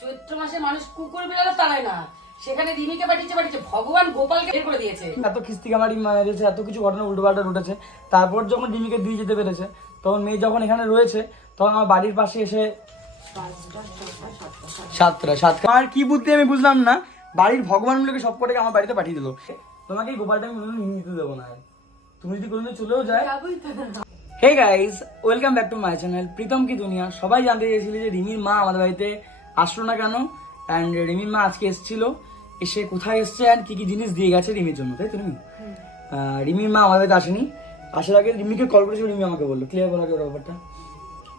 চৈত্র মাসে মানুষ কুকুর বিড়াল তাড়ায় না, সেখানে রিমিকে পাঠিয়েছে ভগবান গোপালকে বের করে দিয়েছে। এত কিস্তি কামারি মেরেছে, এত কিছু ঘটনা উল্টো পাল্টা উঠেছে। তারপর যখন রিমিকে দিয়ে যেতে পেরেছে, তখন মেয়ে যখন এখানে রয়েছে, তখন আমার বাড়ির পাশে এসে সাতটা আর কি বুদ্ধি আমি বুঝলাম না, বাড়ির ভগবানগুলোকে সব কটাকে আমার বাড়িতে পাঠিয়ে দিল। তোমাকে এই গোপালটা আমি কোনোদিন নিতে দেবো না, তুমি যদি কোনোদিন চলেও যায়। Hey guys, welcome back to my channel Pritam কি দুনিয়া। সবাই জানতে চেয়েছিলে যে রিমির মা আমাদের বাড়িতে আসলো না কেন, অ্যান্ড রিমির মা আজকে এসেছিল, এসে কোথায় এসছে অ্যান্ড কি কি জিনিস দিয়ে গেছে রিমির জন্য, তাই তো? রিমির মা আমাদের বাড়িতে আসেনি, আসার আগে রিমিকে কল করেছিল, রিমি আমাকে বললো। ক্লিয়ার বলা ওর ব্যাপারটা।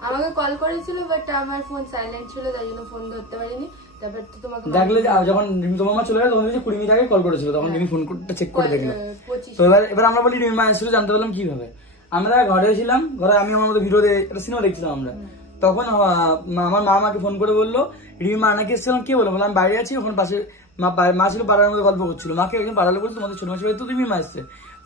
আমাকে কল করেছিল, বাট আমার ফোন সাইলেন্ট ছিল, তাই জন্য ফোন ধরতে পারিনি। তারপর তো তোমাকে দেখলে যখন তোমার মা চলে গেল, তখন 20 মিনিট আগে কল করেছিল, তখন রিমি ফোন করতে চেক করে দেখলো। তো এবার আমরা বলি রিমি মা এসেছিল, জানতে পারলাম কিভাবে। আমরা ঘরে ছিলাম, ঘরে আমি আমার মতো ভিডিও একটা সিনেমা দেখছিলাম আমরা, তখন আমার মা আমাকে ফোন করে বললো রিমি মা নাকি এসেছিলাম। কে বললো? বললাম বাইরে আছি। ওখানে পাশে মা ছিল, পাড়ার মধ্যে গল্প করছিল। মাকে একজন পাড়ালে বলছে তোমাদের ছোট মাসি বাড়িতে রিমি মা এসছে।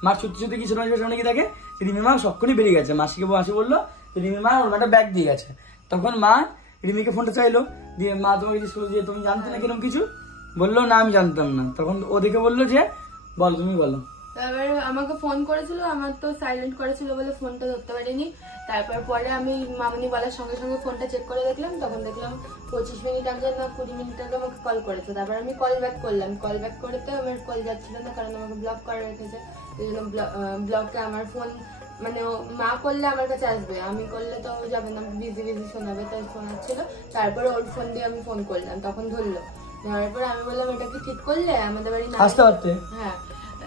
মা সত্যি সত্যি কি ছোট মাসি বাড়ি কি থাকে, রিমি মা সক্ষণই বেরিয়ে গেছে। মাসিকে মাসি বললো রিমি মা ওর একটা ব্যাগ দিয়ে গেছে। তখন মা রিমিকে ফোনটা চাইলো, দিয়ে মা তোমাকে জিজ্ঞেস করলো যে তুমি জানতে না কিরকম কিছু? বললো না আমি জানতাম না। তখন ও দেখে বললো যে বল তুমি বলো। তারপর আমাকে ফোন করেছিল, আমার তো সাইলেন্ট করেছিল বলে ফোনটা ধরতে পারিনি। তারপর পরে আমি মামনি বলার সঙ্গে সঙ্গে ফোনটা চেক করে দেখলাম, তখন দেখলাম 25 মিনিট আগে না 20 মিনিট আগে আমাকে কল করেছে। তারপর আমি কল ব্যাক করলাম, কল ব্যাক করতে আমার কল যাচ্ছিল না, কারণ আমাকে ব্লক করে রেখেছে। এই জন্য ব্লকে আমার ফোন মানে মা করলে আমার কাছে আসবে, আমি করলে তো যাবে না, বিজি বিজি শোনাবে, তাই শোনাচ্ছিল। তারপরে ওর ফোন দিয়ে আমি ফোন করলাম, তখন ধরলো। ধরার পরে আমি বললাম এটা কি ঠিক করলে? আমাদের বাড়ি না আসতে পারতে, হ্যাঁ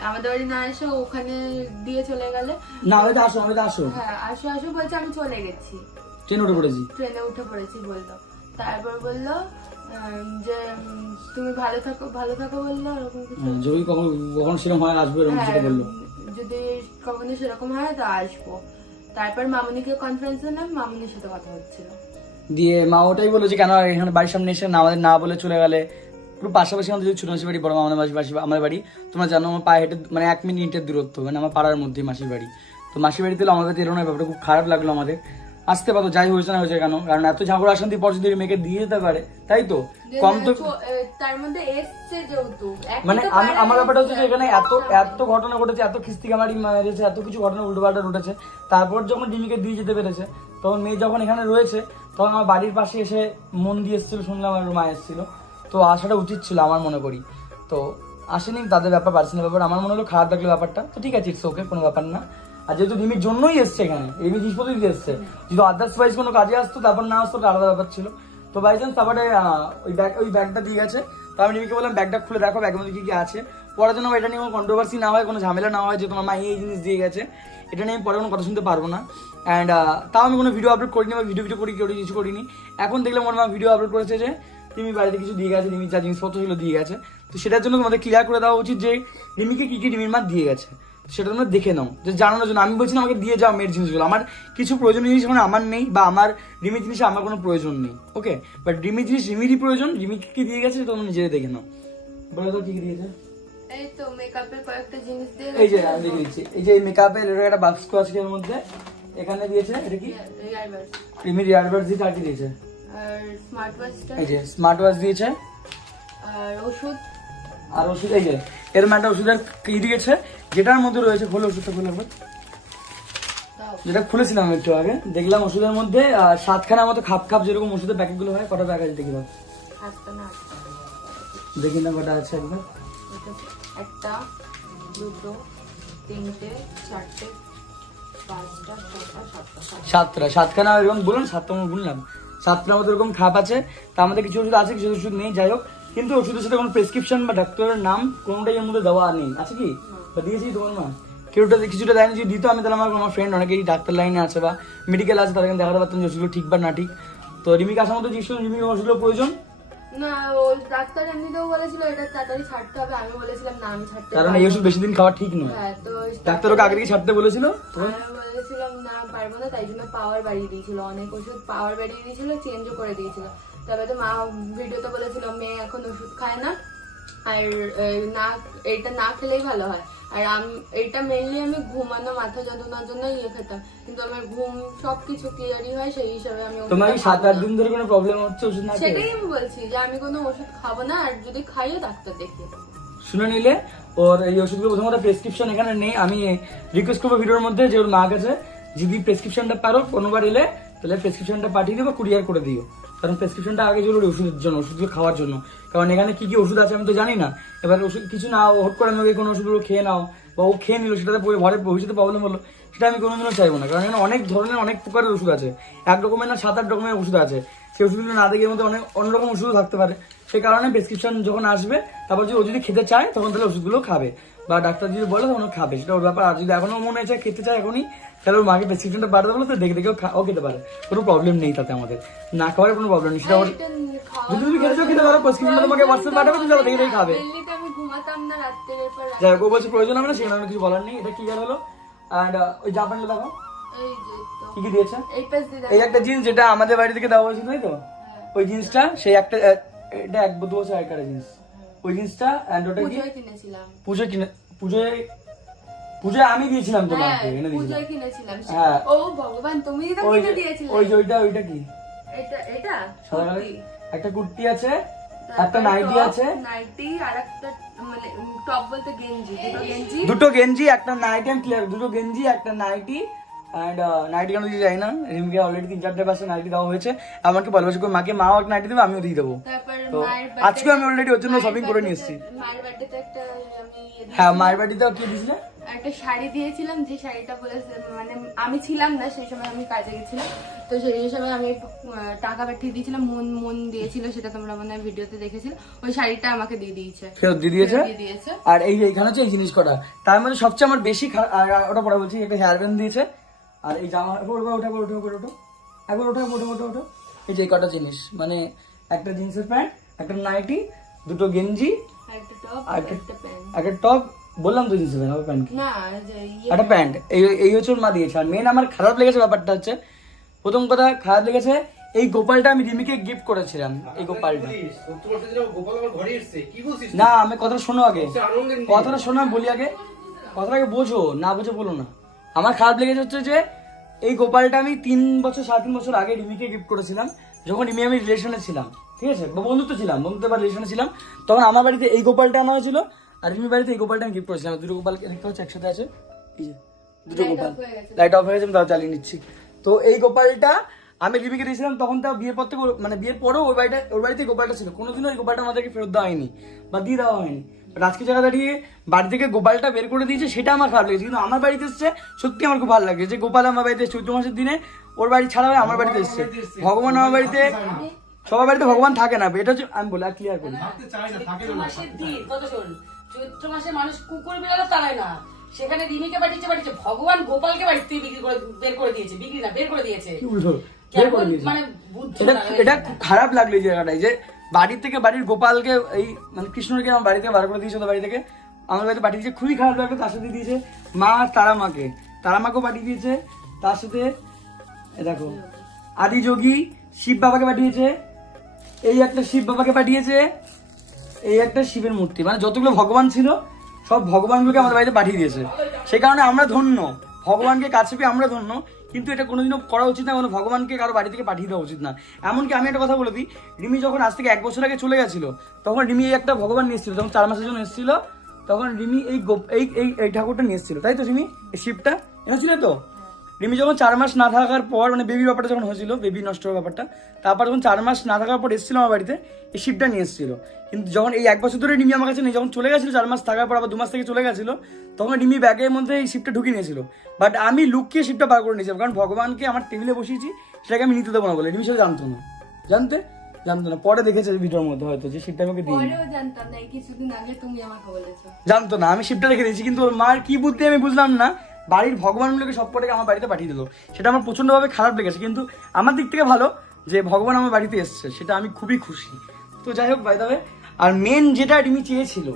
আমাদের বাড়ি না এসে ওখানে দিয়ে চলে গেলে। না হয়তো আসো, হয়তো আসো। হ্যাঁ আসো আসো বলছে, আমি চলে গেছি, ট্রেনে উঠে পড়েছি, ট্রেনে উঠে পড়েছি বললো। তারপর বললো যে তুমি ভালো থাকো বললো, এরকম কিছু। যদি কখন সেরকম হয় আসবো, এরকম কিছু বললো। যদি কখনো সেরকম হয় তো আসবো। তারপর মামুনিকে কনফারেন্সে নাম, মামুনির সাথে কথা হচ্ছিল। দিয়ে মা ওটাই বললো যে কেন এখানে বাড়ির সামনে এসে না আমাদের না বলে চলে গেলে। পুরো পাশাপাশি আমাদের ছোট মাসির বাড়ি, বড় আমাদের আমার বাড়ি। তোমরা জানো আমার পায়ে হেঁটে মানে 1 মিনিটের দূরত্ব, মানে আমার পাড়ার মধ্যে মাসির বাড়ি। তো মাসির বাড়িতে আমাদের এরকম ব্যাপারটা খুব খারাপ লাগলো আমাদের। আসতে পারতো, যাই হয়েছে না হয়েছে কেন, কারণ এত ঝাগড়া অশান্তি পর যদি মেয়েকে দিয়ে যেতে পারে, তাই তো কম তো। তার মধ্যে এসছে যেহেতু, মানে আমার ব্যাপারটা হচ্ছে যে এখানে এত ঘটনা ঘটেছে, এত কিস্তি কামারি মেরেছে, এত কিছু ঘটনা উল্টো পাল্টা উঠেছে। তারপর যখন রিমিকে দিয়ে যেতে পেরেছে, তখন মেয়ে যখন এখানে রয়েছে, তখন আমার বাড়ির পাশে এসে মন দিয়ে এসেছিল, শুনলাম আমার মা এসেছিল। তো আসাটা উচিত ছিল আমার মনে করি। তো আসেনি, তাদের ব্যাপার, পার্সোনাল ব্যাপার। আমার মনে হলো খারাপ লাগলো ব্যাপারটা, তো ঠিক আছে, ইটস ওকে, কোনো ব্যাপার না। আর যেহেতু রিমির জন্যই এসছে এখানে, রিমি জিনিসপত্র দিতে এসছে, যদি আদার্সওয়াইজ কোনো কাজে আসতো তারপর না আসতো, আলাদা ব্যাপার ছিল। তো বাই চান্স তারপরে ওই ব্যাগটা দিয়ে গেছে। তো আমি রিমিকে বললাম ব্যাগটা খুলে দেখো, ব্যাগের মধ্যে কি কি আছে, পরে যেন এটা নিয়ে কোনো কন্ট্রোভার্সি না হয়, কোনো ঝামেলা না হয় যে তোমার মা এই জিনিস দিয়ে গেছে। এটা নিয়ে আমি পরে কোনো কথা শুনতে পারবো না। অ্যান্ড তাও আমি কোনো ভিডিও আপলোড করিনি বা ভিডিও কিছু করিনি। এখন দেখলাম ওর মা ভিডিও আপলোড করেছে যে রিমি বাড়িতে কিছু দিয়ে গেছে, রিমির যা জিনিসপত্র ছিল দিয়ে গেছে। তো সেটার জন্য তোমাদের ক্লিয়ার করে দেওয়া উচিত যে রিমিকে কি কি রিমির মা দিয়ে গেছে, সেটা তোমরা দেখে নাও, যে জানানোর জন্য। আমি বলছি না আমাকে দিয়ে যাও মেয়ের জিনিসগুলো, আমার কিছু প্রয়োজনীয় জিনিস মানে আমার নেই, বা আমার রিমির জিনিসে আমার কোনো প্রয়োজন নেই, ওকে। বাট রিমির জিনিস রিমিরই প্রয়োজন, রিমি কি দিয়ে গেছে তোমরা নিজেদের দেখে নাও। বলে তো কি কি দিয়েছে? এই তো মেকআপের কয়েকটা জিনিস দিয়ে, এই যে আমি দেখে দিচ্ছি, এই যে মেকআপের একটা বাক্স আছে এর মধ্যে, এখানে দিয়েছে এটা কি রিমির ইয়ারবাডস দিয়েছে, আর কি দিয়েছে? আর স্মার্ট ওয়াচটা, এই যে স্মার্ট ওয়াচ দিয়েছে, আর ওষুধ। এই যে এরম একটা ওষুধের কি দিয়েছে, যেটার মধ্যে রয়েছে, খোলে ওষুধটা খোলে, যেটা খুলেছিলাম একটু আগে, দেখলাম ওষুধের মধ্যে 7খানার মতো খাপ যেরকম ওষুধের প্যাকেট গুলো হয়। কটা প্যাকেট দেখি দাও, দেখি না কটা আছে একবার। 1 2 3 4 5 6 7 7খানা এরকম বলুন, 7টা গুনলাম, 7টার মতো এরকম খাপ আছে। তার মধ্যে কিছু ওষুধ আছে, কিছু ওষুধ নেই, যাই হোক। কিন্তু ওষুধের সাথে কোনো প্রেসক্রিপশন বা ডাক্তারের নাম কোনোটাই এর মধ্যে দেওয়া নেই, আছে কি? বা দিয়েছি তোমার মা কিছুটা দেয়নি। যদি দিত আমি তাহলে আমার ফ্রেন্ড অনেকেই ডাক্তার লাইনে আছে বা মেডিকেল আছে, তাদেরকে দেখাতে পারতাম যে ওষুধগুলো ঠিক বা না ঠিক। তো রিমিকে আসার মতো জিজ্ঞেস রিমি ওষুধগুলো প্রয়োজন না, ও ডাক্তার এমনিতেও বলেছিল এটা তাড়াতাড়ি ছাড়তে হবে, আমি বলেছিলাম না আমি ছাড়তে কারণ এই ওষুধ বেশি দিন খাওয়া ঠিক নয়। হ্যাঁ, তো ডাক্তার ওকে আগে থেকে ছাড়তে বলেছিল, আমি বলেছিলাম না পারবো না, তাই জন্য পাওয়ার বাড়িয়ে দিয়েছিল, অনেক ওষুধ পাওয়ার বাড়িয়ে দিয়েছিল, চেঞ্জও করে দিয়েছিল। তারপরে তো মা ভিডিওতে বলেছিল মেয়ে এখন ওষুধ খায় না, আর না এটা না খেলেই ভালো হয়। আর এটা মেনলি আমি ঘুমানো মাথা যন্ত্রণার জন্য খেতাম, কিন্তু আমার ঘুম সবকিছু ক্লিয়ারই হয়, সেই হিসাবে আমি তোমার কি 7-8 দিন ধরে কোনো প্রবলেম হচ্ছে ওষুধ না খেয়ে? সেটাই আমি বলছি যে আমি কোনো ওষুধ খাবো না, আর যদি খাইও ডাক্তার দেখিয়ে দেবো। শুনে নিলে ওর এই ওষুধগুলো প্রথমত প্রেসক্রিপশন এখানে নেই, আমি রিকোয়েস্ট করবো ভিডিওর মধ্যে যে ওর মা কাছে যদি প্রেসক্রিপশনটা পারো কোনোবার এলে তাহলে প্রেসক্রিপশনটা পাঠিয়ে দিও বা কুরিয়ার করে দিও, কারণ প্রেসক্রিপশনটা আগে জরুরি ওষুধের জন্য, ওষুধগুলো খাওয়ার জন্য, কারণ এখানে কি কি ওষুধ আছে আমি তো জানি না। এবার ওষুধ কিছু না হট করে আমি ওকে কোনো ওষুধগুলো খেয়ে নাও বা ও খেয়ে নিল, সেটাতে পরে ঘরে ভবিষ্যতে প্রবলেম হলো, সেটা আমি কোনোদিনও চাইবো না, কারণ এখানে অনেক ধরনের অনেক প্রকারের ওষুধ আছে, এক রকমের না 7-8 রকমের ওষুধ আছে, সেই ওষুধগুলো না দেখে এর মধ্যে অনেক অন্যরকম ওষুধও থাকতে পারে, সেই কারণে প্রেসক্রিপশন যখন আসবে তারপর যদি ও যদি খেতে চায় তখন তাহলে ওষুধগুলো খাবে, বা ডাক্তার যদি বলে তখন ও খাবে, সেটা ওর ব্যাপার। আর যদি এখনো মনে হয়েছে খেতে চায় এখনই, তাহলে ওর মাকে প্রেসক্রিপশনটা বাড়াতে বলো, তো দেখে দেখে ও খেতে পারে, কোনো প্রবলেম নেই তাতে, আমাদের না খাওয়ার কোনো প্রবলেম নেই, সেটা ওর যদি তুমি খেতে চাও খেতে পারো, প্রেসক্রিপশনটা তোমাকে হোয়াটসঅ্যাপ পাঠাবে, তুমি যাও দেখে দেখে খাবে। আমি ঘুমাতাম না রাত্রের পর রাত। যাই হোক, ও বলছে প্রয়োজন হবে না, সেখানে কিছু বলার নেই। এটা ক্লিয়ার হলো। অ্যান্ড ওই জাপানটা দেখো এই যে তো কি কি দিয়েছে। এই পেজ দিয়ে এই একটা জিন্স যেটা আমাদের বাড়ি থেকে দেওয়া হয়েছিল, তাই তো? ওই জিন্সটা সেই একটা, এটা 1-2 বছর আগেকার জিন্স, ওই জিন্সটা। অ্যান্ড ওটা কি পুজোয় কিনেছিলাম। পুজোয় আমি দিয়েছিলাম তোমাকে, এনে দিয়েছিলাম। পুজোয় কিনেছিলাম। হ্যাঁ। ও ভগবান, তুমি তো ওই কিনে দিয়েছিলে। ওইটা কি এটা সাদা কালার? কুর্তি। একটা কুর্তি আছে, একটা তারপর নাইটি top, আছে, নাইটি আর একটা মানে টপ বলতে গেঞ্জি, দুটো গেঞ্জি একটা নাইটি, আমি ক্লিয়ার, দুটো গেঞ্জি একটা নাইটি। অ্যান্ড নাইটি কেন দিতে যাই না, রিমকে অলরেডি 3-4টে বাসে নাইটি দেওয়া হয়েছে, আমাকে ভালোবাসে করে মাকে, মাও একটা নাইটি দেবে, আমিও দিয়ে দেবো। তারপর তো মায়ের আজকে আমি অলরেডি ওর জন্য শপিং করে নিয়ে এসেছি। মায়ের বার্থডেতে একটা আমি হ্যাঁ, মায়ের বাড়িতেও কি দিয়েছিলে? একটা শাড়ি দিয়েছিলাম, যে শাড়িটা বলেছে মানে আমি ছিলাম না সেই সময়, আমি কাজে গেছিলাম, তো সেই হিসাবে আমি টাকা পাঠিয়ে দিয়েছিলাম, মন দিয়েছিল, সেটা তোমরা মনে হয় ভিডিওতে দেখেছিলে, ওই শাড়িটা আমাকে দিয়ে দিয়েছে, ফেরত দিয়ে দিয়েছে। দিয়ে দিয়েছে। আর এই যে এখানে হচ্ছে এই জিনিস কটা, তার মধ্যে সবচেয়ে আমার বেশি ওটা পড়া বলছি, একটা হেয়ার ব্যান্ড দিয়েছে, আর এই জামা একবার ওঠো, এই যে কটা জিনিস, মানে একটা জিন্সের প্যান্ট, একটা নাইটি, দুটো গেঞ্জি, একটা টপ আর একটা প্যান্ট। একটা টপ, বললাম তো জিন্সের প্যান্ট, প্যান্ট না যে একটা প্যান্ট, এই হচ্ছে ওর মা দিয়েছে। আর মেন আমার খারাপ লেগেছে ব্যাপারটা হচ্ছে, প্রথম কথা খারাপ লেগেছে, এই গোপালটা আমি রিমিকে গিফট করেছিলাম, এই গোপালটা। না, আমি কথাটা শোনো আগে, কথাটা শোনো, বলি আগে, কথাটা আগে বোঝো, না বুঝে বলো না। আমার খারাপ লেগেছে হচ্ছে যে এই গোপালটা আমি 3-3.5 বছর আগে রিমিকে গিফট করেছিলাম, যখন রিমি আমি রিলেশনে ছিলাম, ঠিক আছে, বা বন্ধুত্ব বা রিলেশনে ছিলাম, তখন আমার বাড়িতে এই গোপালটা আনা হয়েছিল, আর রিমি বাড়িতে এই গোপালটা আমি গিফট করেছিলাম। দুটো গোপাল দেখতে হচ্ছে একসাথে আছে, এই যে দুটো গোপাল, লাইট অফ হয়ে গেছে, আমি তাও চালিয়ে নিচ্ছি। তো এই গোপালটা আমি রিমিকে দিয়েছিলাম, তখন তাও বিয়ের পর থেকে, মানে বিয়ের পরেও ওর বাড়িতে গোপালটা ছিল, কোনোদিনও ওই গোপালটা আমাদেরকে ফেরত দেওয়া হয়নি বা দিয়ে দেওয়া হয়নি। আজকে জায়গা দাঁড়িয়ে বাড়ি থেকে গোপালটা বের করে দিয়েছে, সেটা আমার খারাপ লেগেছে, কিন্তু আমার বাড়িতে এসছে সত্যি আমার খুব ভালো লাগে যে গোপাল আমার বাড়িতে চৈত্র মাসের দিনে ওর বাড়ি ছাড়া হয় আমার বাড়িতে এসছে। ভগবান আমার বাড়িতে, সবার বাড়িতে ভগবান থাকে না, এটা হচ্ছে আমি বলি, আর ক্লিয়ার করি। চৈত্র মাসের দিন কত শোন, চৈত্র মাসে মানুষ কুকুর বিড়ালও তাড়ায় না, সেখানে রিমিকে পাঠিয়েছে, ভগবান গোপালকে বাড়ি থেকে বের করে দিয়েছে, বিক্রি না বের করে দিয়েছে। কি বুঝলো, বের করে দিয়েছে, মানে বুদ্ধি এটা খুব খারাপ লাগলো এই জায়গাটায়, যে বাড়ি থেকে বাড়ির গোপালকে, এই মানে কৃষ্ণকে আমার বাড়ি থেকে বার করে দিয়েছে, ওদের বাড়ি থেকে আমার বাড়িতে পাঠিয়ে দিয়েছে, খুবই খারাপ লাগলো। তার সাথে দিয়েছে মা তারামাকেও পাঠিয়ে দিয়েছে, তার সাথে দেখো আদিযোগী শিব বাবাকে পাঠিয়েছে, এই একটা শিব বাবাকে পাঠিয়েছে, এই একটা শিবের মূর্তি, মানে যতগুলো ভগবান ছিল সব ভগবানগুলোকে আমাদের বাড়িতে পাঠিয়ে দিয়েছে। সে কারণে আমরা ধন্য, ভগবানকে কাছে পেয়ে আমরা ধন্য, কিন্তু এটা কোনোদিনও করা উচিত না, কোনো ভগবানকে কারো বাড়ি থেকে পাঠিয়ে দেওয়া উচিত না। এমনকি আমি একটা কথা বলে দিই, রিমি যখন আজ থেকে 1 বছর আগে চলে গেছিল, তখন রিমি এই একটা ভগবান নিয়ে এসেছিল, যখন 4 মাসের জন্য এসেছিল, তখন রিমি এই ঠাকুরটা নিয়ে এসেছিল, তাই তো রিমি, এই শিবটা এনেছিল তো। রিমি যখন 4 মাস না থাকার পর, মানে বেবির ব্যাপারটা যখন হয়েছিল, বেবি নষ্ট হওয়ার ব্যাপারটা, তারপর যখন 4 মাস না থাকার পর এসেছিল আমার বাড়িতে, এই শিবটা নিয়ে এসেছিল। কিন্তু যখন এই 1 বছর ধরে রিমি আমার কাছে নেই, যখন চলে গেছিল 4 মাস থাকার পর, আবার 2 মাস থেকে চলে গেছিল, তখন রিমি ব্যাগের মধ্যে এই শিবটা ঢুকিয়ে নিয়েছিল, বাট আমি লুকিয়ে শিবটা বার করে নিয়েছিলাম, কারণ ভগবানকে আমার টেবিলে বসিয়েছি, সেটাকে আমি নিতে দেবো না বলে। রিমি সেটা জানতো না, পরে দেখেছে ভিডিওর মধ্যে হয়তো যে শিবটা আমাকে দিই, পরেও জানতাম না, এই কিছুদিন আগে তুমি আমাকে বলেছো। জানতো না, আমি শিবটা রেখে দিয়েছি, কিন্তু ওর মার কি বুদ্ধি আমি বুঝলাম না, বাড়ির ভগবানগুলোকে সব কটাকে আমার বাড়িতে পাঠিয়ে দিল, সেটা আমার প্রচন্ডভাবে খারাপ লেগেছে। কিন্তু আমার দিক থেকে ভালো যে ভগবান আমার বাড়িতে এসছে, সেটা আমি খুবই খুশি। তো যাই হোক, বাই দ্য ওয়ে, আর মেন যেটা রিমি চেয়েছিল,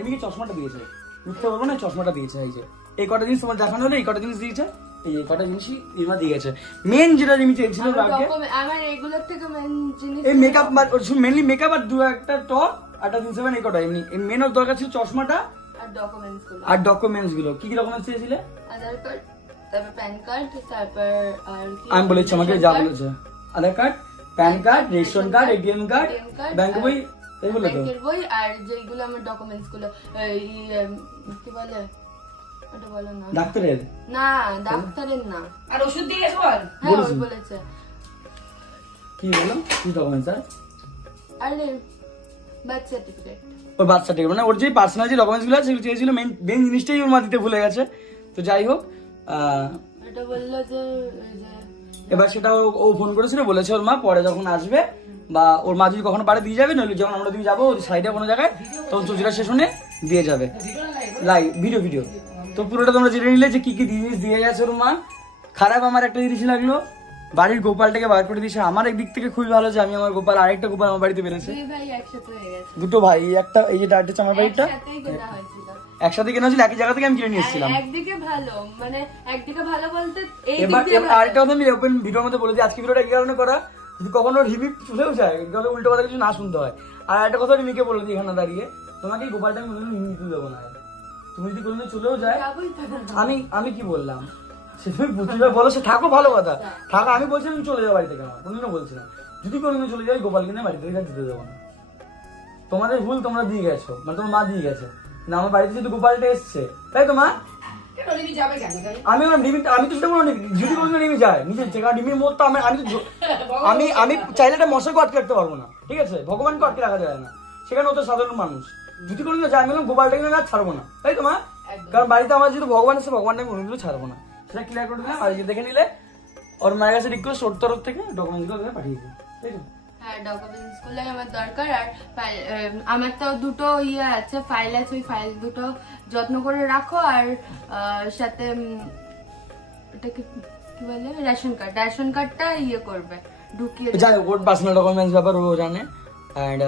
রিমিকে চশমাটা দিয়েছে, মিথ্যে বলবো না, চশমাটা দিয়েছে। এই যে এই কটা জিনিস তোমার দেখানো হলো, এই কটা জিনিস দিয়েছে, এই কটা জিনিসই রিমা দিয়েছে। মেন যেটা রিমি চেয়েছিল আমার এগুলোর থেকে মেন জিনিস এই মেকআপ, মেনলি মেকআপ আর 2-1টা টপ 8টা 3-7 এই কটা এমনি মেন দরকার ছিল চশমাটা আর ডকুমেন্টস গুলো, আর ডকুমেন্টস গুলো। কি কি ডকুমেন্টস চেয়েছিলে? আধার কার্ড, তারপর প্যান কার্ড, তারপর আর কি আমি বলেছি আমাকে যা বলেছে, Aadhaar card, PAN card, ration card, ATM card, bank বই, এইগুলো তো। ব্যাংকের বই আর যেগুলো আমার ডকুমেন্টস গুলো কি বলে ওটা বলো না, ডাক্তারের না ডাক্তারের না, আর ওষুধ দিয়ে গেছো বল? হ্যাঁ বলেছি। ওই বলেছে। কি বলো কি ডকুমেন্টস? স্যার আরে বার্থ সার্টিফিকেট, ওর বার্থ সার্টিফিকেট মানে ওর যে পার্সোনাল যে ডকুমেন্টস গুলো আছে সেগুলো চেয়েছিল, মেন জিনিসটাই ওর মা দিতে ভুলে গেছে। তো যাই হোক এটা বললো যে এবার সেটা ও ফোন করেছিল, বলেছে ওর মা পরে যখন আসবে বা ওর মা যদি কখনো পারে দিয়ে যাবে, নইলে যখন আমরা তুমি যাবো সাইডে কোনো জায়গায় তখন চুচিরা শেষনে দিয়ে যাবে লাইভ ভিডিও। তো পুরোটা তোমরা জেনে নিলে যে কি কি জিনিস দিয়ে গেছে ওর মা। খারাপ আমার একটা জিনিস লাগলো, বাড়ির গোপালটাকে বার করে দিয়েছে। আমার একদিক থেকে খুবই ভালো যে আমি আমার গোপাল, আরেকটা গোপাল আমার বাড়িতে বেরোছে, দুই ভাই একসাথে হয়ে গেছে, দুটো ভাই, একটা এই যে ডাটা আমার বাড়িটা একসাথেই কেনা হয়েছিল, একসাথে কেনা ছিল, একই জায়গা থেকে আমি কিনে নিয়ে এসেছিলাম। একদিকে ভালো মানে একদিকে ভালো বলতে এই এবার দিক দিয়ে এবার আরেকটা কথা আমি ওপেন ভিডিওর মধ্যে বলে দিই, আজকে ভিডিওটা কি কারণে করা, যদি কখনো রিভিউ চলেও যায় তাহলে উল্টো কথা কিছু না শুনতে হয়। আর একটা কথা রিমিকে বলে দিই এখানে দাঁড়িয়ে, তোমাকে এই গোপালটা আমি কোনোদিন নিতে দেবো না। তুমি যদি কোনোদিন চলেও যায়, যাবোই তো না। আমি কি বললাম সে তুমি বুঝবে বলো, সে থাকো ভালো কথা থাকো, আমি বলছি তুমি চলে যাও বাড়ি থেকে, আমার কোনোদিনও বলছি না। যদি কোনোদিন চলে যাই গোপাল কিনে বাড়ি থেকে দিতে দেবো না। তোমাদের ভুল, তোমরা দিয়ে গেছো, মানে তোমার মা দিয়ে গেছে না, আমার বাড়িতে যদি গোপালটা এসছে, তাই তো মা? কেন রিমি যাবে কেন তাই? আমি বললাম রিমি, আমি তো সেটা বললাম যদি কোনোদিন রিমি যায় নিজের ইচ্ছে, কারণ রিমির মত তো আমি তো আমি চাইলে একটা মশাকে আটকে রাখতে পারবো না, ঠিক আছে? ভগবানকে আটকে রাখা যায় না, সেখানে ও তো সাধারণ মানুষ। যদি কোনোদিন যায় আমি বললাম গোপালটা কিনে না ছাড়বো না, তাই তো মা? কারণ বাড়িতে আমার যেহেতু ভগবান আছে, ভগবানকে আমি কোনোদিনও ছাড়বো না, সেটা ক্লিয়ার করে দিলাম। আর এই যে দেখে নিলে ওর মায়ের কাছে রিকোয়েস্ট ওর তরফ থেকে ডকুমেন্টস গুলো পাঠিয়ে দিই, তাই তো? হ্যাঁ ডকুমেন্টস গুলো আমার দরকার। আর আমার তো দুটো ইয়ে আছে, ফাইল আছে, ওই ফাইল দুটো যত্ন করে রাখো। আর সাথে ওটাকে কি বলে রেশন কার্ডটা ইয়ে করবে, ঢুকিয়ে দেবে। যাই হোক ওর পার্সোনাল ডকুমেন্টস ব্যাপার ও জানে। অ্যান্ড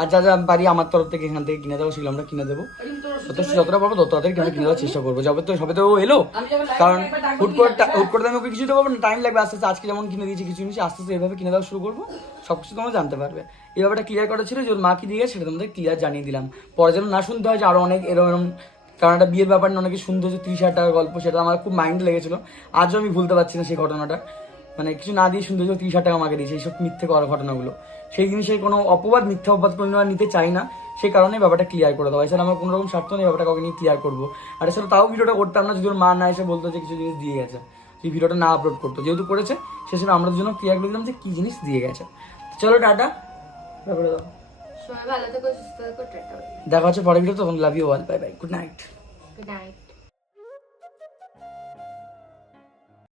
আর যা যা পারি আমার তরফ থেকে এখান থেকে কিনে দেবো সেগুলো আমরা কিনে দেবো, রিমি তোর ওষুধ যতটা পারবো তত তাড়াতাড়ি কিনে দেওয়ার চেষ্টা করবো। সবে তো ও এলো, আমি যখন live কারণ একবার ডাকবো হুট নিয়ে করে আমি ওকে কিছু দেবো না, টাইম লাগবে আস্তে আস্তে। আজকে যেমন কিনে দিয়েছি কিছু জিনিস, আস্তে আস্তে এভাবে কিনে দেওয়া শুরু করবো, সবকিছু তোমরা জানতে পারবে। এই ব্যাপারটা ক্লিয়ার করা ছিল যে ওর মা কি দিয়ে গেছে সেটা তোমাদের ক্লিয়ার জানিয়ে দিলাম। পরে যেন না শুনতে হয় যে আরো অনেক এরকম, কারণ একটা বিয়ের ব্যাপার নিয়ে অনেকে শুনতে হচ্ছে 30,000 টাকার গল্প, সেটা আমার খুব মাইন্ড লেগেছিল। আজও আমি ভুলতে পারছি না সেই ঘটনাটা, মানে কিছু না দিয়ে শুনতে হচ্ছে 30,000 টাকা আমাকে দিয়েছে, এইসব মিথ্যে করার ঘটনাগুলো। সেই জিনিসের কোনো অপবাদ, মিথ্যা অপবাদ কোনো নিতে চাই না, সেই কারণে ব্যাপারটা ক্লিয়ার করে দেওয়া। এছাড়া আমার কোনো রকম স্বার্থ নেই ব্যাপারটা কাউকে নিয়ে ক্লিয়ার করবো। আর এছাড়া তাও ভিডিওটা করতাম না যদি ওর মা না এসে বলতো যে কিছু জিনিস দিয়ে গেছে, সেই ভিডিওটা না আপলোড করতো। যেহেতু করেছে সেসব আমরা জন্য ক্লিয়ার করে দিলাম যে কি জিনিস দিয়ে গেছে। চলো টাটা, ব্যাপারে দাও, সবাই ভালো থেকো, সুস্থ থেকো, টাটা, দেখা হচ্ছে পরের ভিডিও। তখন love you all, bye bye, good night. Good night.